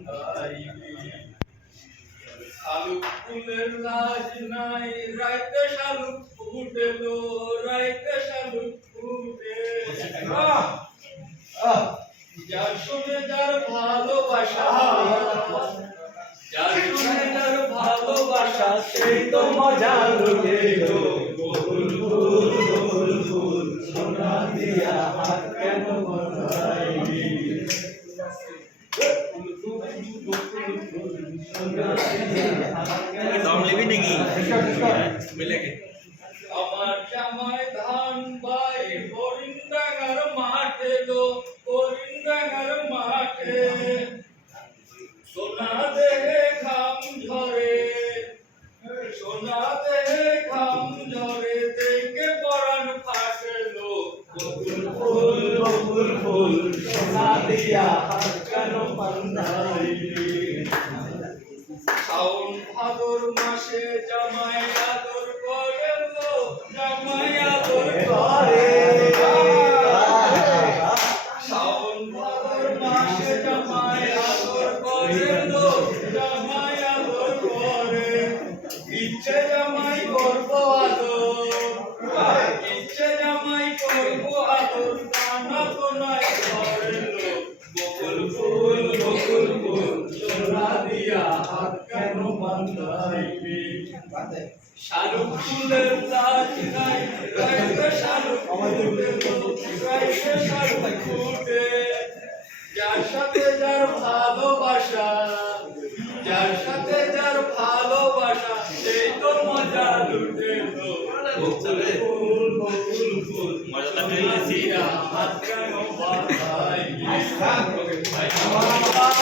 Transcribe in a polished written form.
বান্ধাইবি শালুক ফুলের লাজ নাই রাইতে শালুক ফুটেলো রাইতে শালুক ফুটে যার শুনে যার ভালোবাসা যার শুনে যার ভালোবাসা সেই তো মজা লুটে গো বকুল ফুল বকুল ফুল সোনা দিয়া হাত কেন বাঁধাইবি दम लेबी नाকি মিলেকে আমার জামাই ধান বাই হরিণডাঙ্গার মাঠে গো হরিণডাঙ্গার মাঠে সোনা দেহে ঘাম ঝরে সোনা দেহে ঘাম ঝরে দেখে পরাণ ফাটেলো বকুল ফুল সোনা দিয়া হাত কেন বাঁধাইবি শাওন ভাদর মাসে জামাই আদর করে লো জামাই আদর করে শাওন ভাদর মাসে জামাই আদর করে লো জামাই আদর করে ইচ্ছে জামাই করব আদর ইচ্ছে জামাই করব আদর কানা তো নাই করে লো বকুল ফুল সোনা দিয়া হাত কেন বাঁধাইবি শালুক ফুলের লাজ নাই রাইতে শালুক ফুটেলো রাইতে শালুক ফুটে যার সাথে যার ভালোবাসা যার সাথে যার ভালোবাসা সেই তো মজা লুটেলো বকুল ফুল মজাটা পেয়েছি হাত কেন বাঁধাইবি